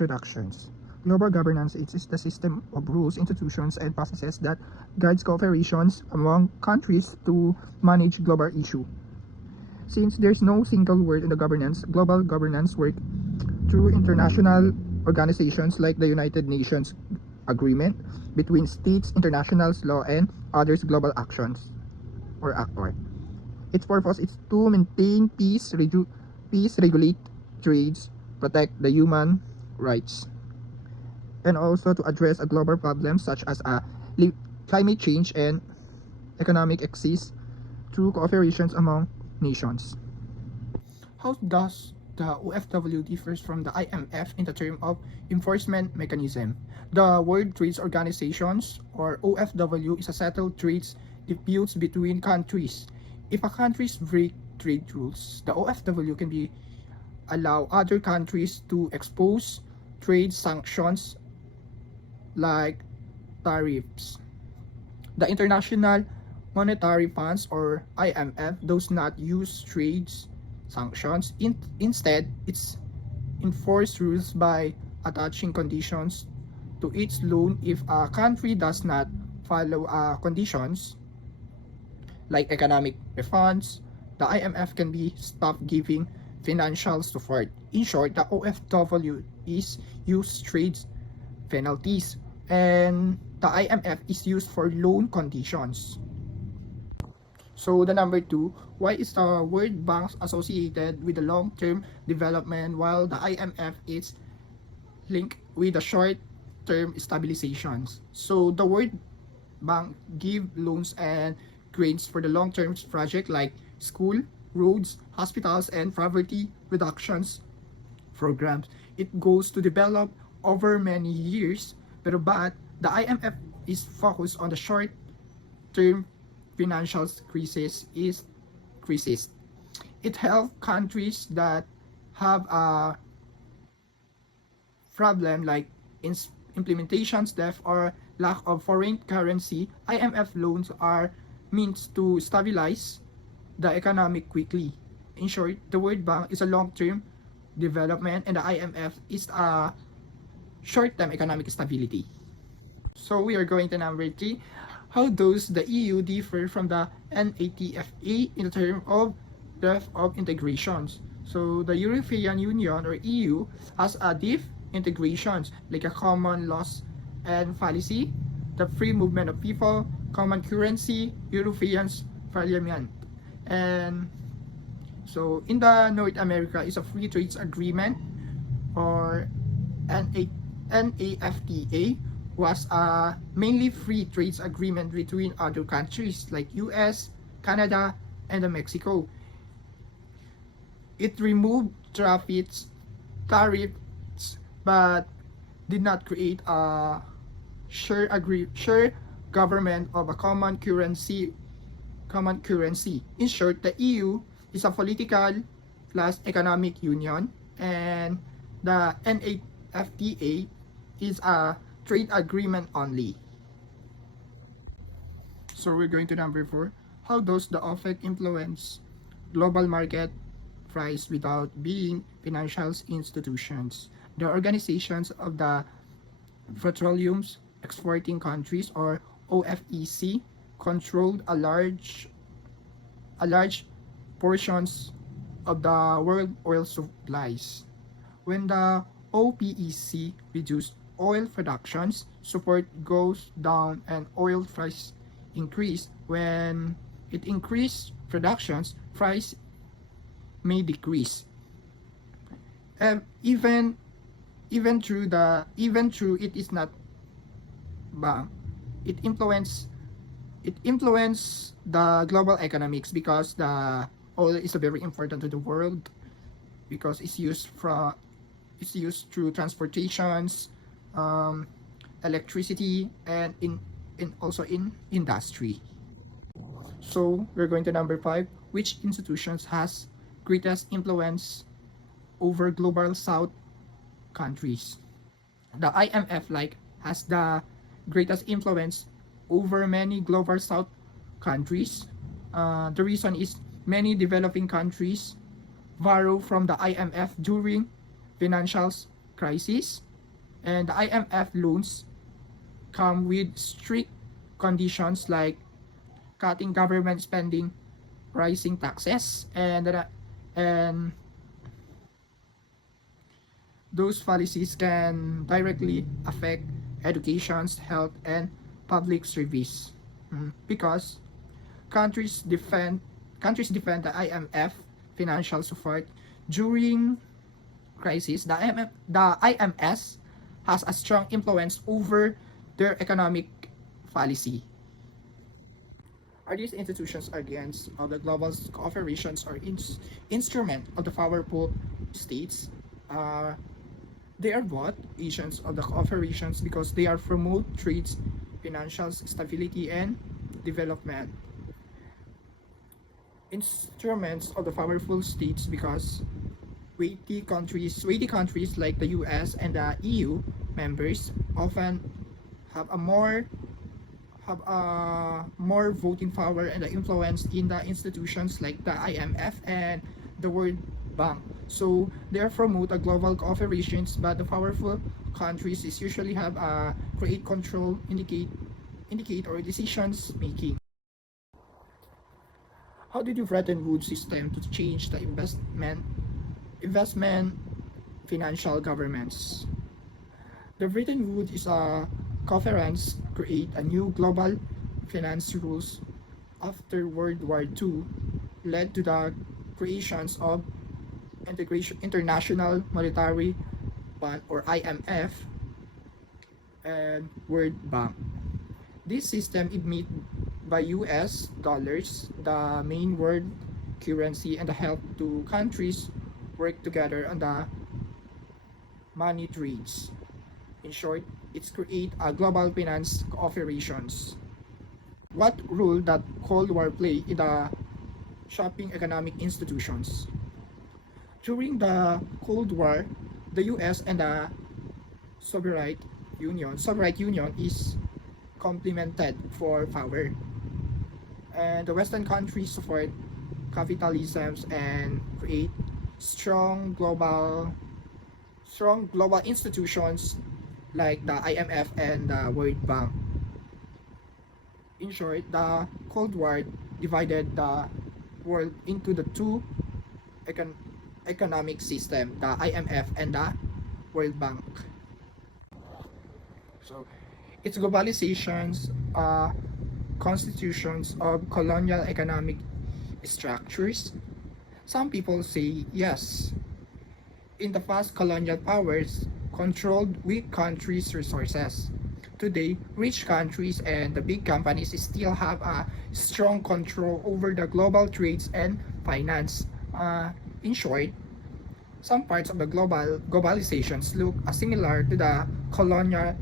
Introductions. Global governance is the system of rules, institutions, and processes that guides cooperations among countries to manage global issues. Since there's no single word in the governance, global governance work through international organizations like the United Nations Agreement between states, international law, and others global actions or actor. Its purpose is to maintain peace, regulate trades, protect the human rights, and also to address a global problems such as climate change and economic excess through cooperations among nations. How does the OFW differs from the IMF in the term of enforcement mechanism? The World Trade Organizations or OFW is a settled trades disputes between countries. If a countries break trade rules, the OFW can be allow other countries to expose trade sanctions like tariffs. The International Monetary Funds or IMF does not use trade sanctions. Instead, it's enforce rules by attaching conditions to its loan. If a country does not follow conditions like economic refunds, the IMF can be stopped giving financial support. In short, the OFW is used trade penalties and the IMF is used for loan conditions. So the number 2, why is the World Bank associated with the long-term development while the IMF is linked with the short-term stabilizations? So the World Bank give loans and grants for the long-term project like school, roads, hospitals, and poverty reductions programs. It goes to develop over many years, but the IMF is focused on the short-term financial crisis. It helps countries that have a problem like implementations debt or lack of foreign currency. IMF loans are means to stabilize the economy quickly. In short, the World Bank is a long-term development and the IMF is a short-term economic stability. So we are going to number 3. How does the EU differ from the NATFA in the term of depth of integrations? So the European Union or EU has a deep integrations like a common laws and policy, the free movement of people, common currency, European Parliament. And so in the North America is a free trade agreement or NAFTA was a mainly free trade agreement between other countries like US, Canada, and Mexico. It removed tariffs but did not create a shared government of a common currency. In short, the EU is a political plus economic union and the NAFTA is a trade agreement only. So we're going to number 4. How does the OPEC influence global market price without being financial institutions? The organizations of the petroleum exporting countries or OPEC controlled a large portions of the world oil supplies. When the OPEC reduced oil productions, support goes down and oil price increase. When it increased productions, price may decrease. Even through it is not bad, it influence the global economics because the oil is very important to the world because it's used through transportations, electricity, and also in industry. So we're going to number 5. Which institutions has greatest influence over global South countries? The IMF has the greatest influence over many global South countries. The reason is many developing countries borrow from the IMF during financial crisis. And the IMF loans come with strict conditions like cutting government spending, rising taxes, and those policies can directly affect education, health, and public service. Because countries defend the IMF financial support during crisis. The IMS has a strong influence over their economic policy. Are these institutions against the global cooperations or instrument of the powerful states? Uh, they are both agents of the cooperations because they are promote trades, financial stability, and development. Instruments of the powerful states because weighty countries like the US and the EU members often have a more voting power and the influence in the institutions like the IMF and the World Bank. So they are promote a global cooperations, but the powerful countries is usually have a create control, indicate or decisions making. How did the Bretton Woods system to change the investment financial governments? The Bretton Woods is a conference create a new global finance rules after World War II, led to the creations of International Monetary Fund or IMF and World Bank. This system emit by US dollars, the main world currency, and the help to countries work together on the money trades. In short, it's create a global finance operations. What role that Cold War play in the shaping economic institutions? During the Cold War, the US and the Soviet Union is complemented for power. And the Western countries support capitalisms and create strong global institutions like the IMF and the World Bank. In short, the Cold War divided the world into the two econ- economic system, the IMF and the World Bank. So, its globalizations, constitutions of colonial economic structures. Some people say yes. In the past, colonial powers controlled weak countries' resources. Today, rich countries and the big companies still have a strong control over the global trades and finance. In short, some parts of the globalizations look similar to the colonial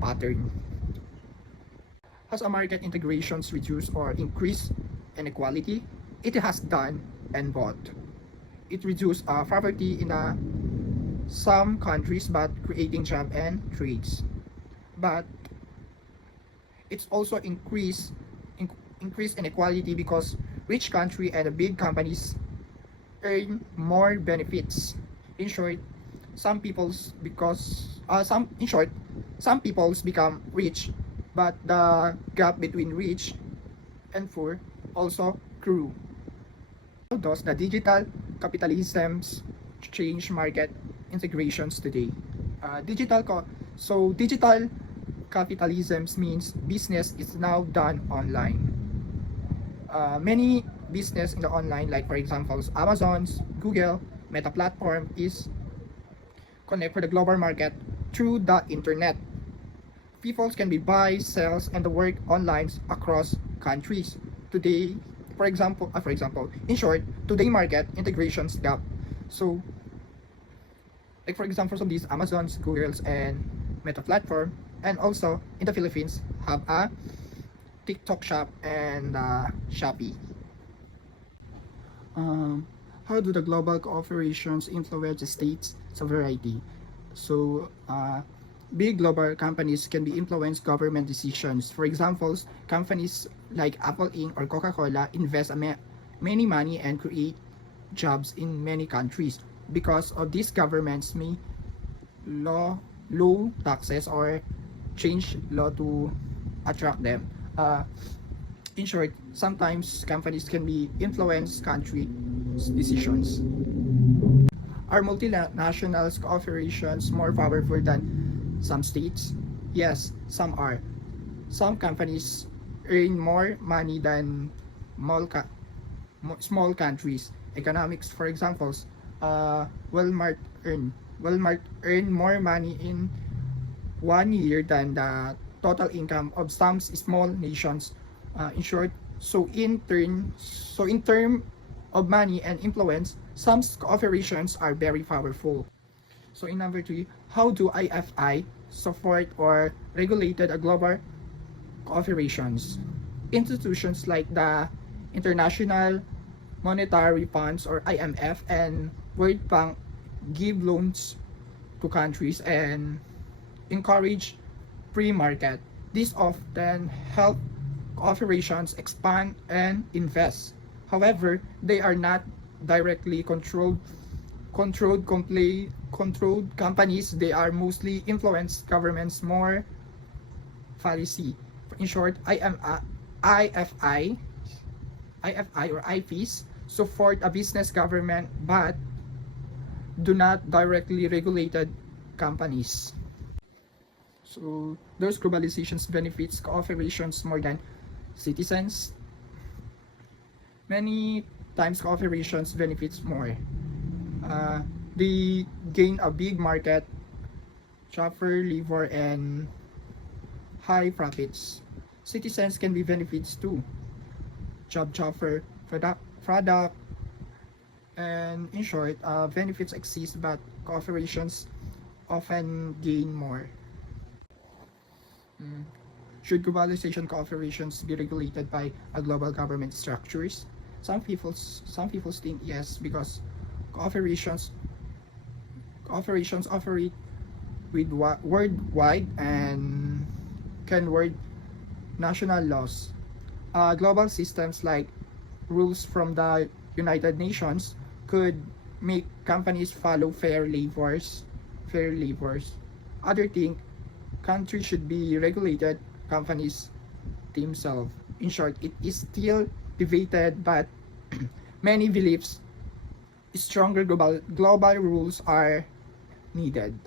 pattern. Has a market integrations reduced or increased inequality? It has done and both. It reduced poverty in some countries but creating job and trades. But it's also increased inequality because rich country and the big companies earn more benefits. In short, some peoples become rich, but the gap between rich and poor also grew. How does the digital capitalisms change market integrations today? Digital capitalisms means business is now done online. Many business in the online, like for example, Amazon's, Google, Meta platform is connect for the global market through the internet. People can be buy, sells, and the work online across countries. Today, in short, today market integrations gap. So, like for example, some of these Amazons, Googles, and Meta platform, and also in the Philippines have a TikTok shop and Shopee. How do the global cooperations influence the state's sovereignty? So, big global companies can be influence government decisions. For example, companies like Apple Inc. or Coca-Cola invest many money and create jobs in many countries. Because of these governments may law low taxes or change law to attract them. In short, sometimes companies can be influence country decisions. Are multinationals corporations more powerful than some states? Yes, some are. Some companies earn more money than small, small countries. Economics, for examples, uh, Walmart Walmart earn more money in 1 year than the total income of some small nations. In short, so in term of money and influence, some cooperations are very powerful. So in number three, how do IFI support or regulated a global cooperations? Institutions like the International Monetary Funds or IMF and World Bank give loans to countries and encourage free market. This often help corporations expand and invest. However, they are not directly controlled companies. They are mostly influenced governments more policy. In short, IFI or IFIs support a business government but do not directly regulated companies. So those globalizations benefits cooperations more than citizens. Many times cooperations benefits more. They gain a big market, cheaper labor, and high profits. Citizens can be benefits too. Job offer, product, and in short, benefits exist, but corporations often gain more. Mm. Should globalization cooperations be regulated by a global government structures? Some people think yes, because cooperations operate with worldwide and can word national laws. Global systems like rules from the United Nations could make companies follow fair labors. Other think countries should be regulated companies themselves. In short, it is still debated, but many believes stronger global rules are needed.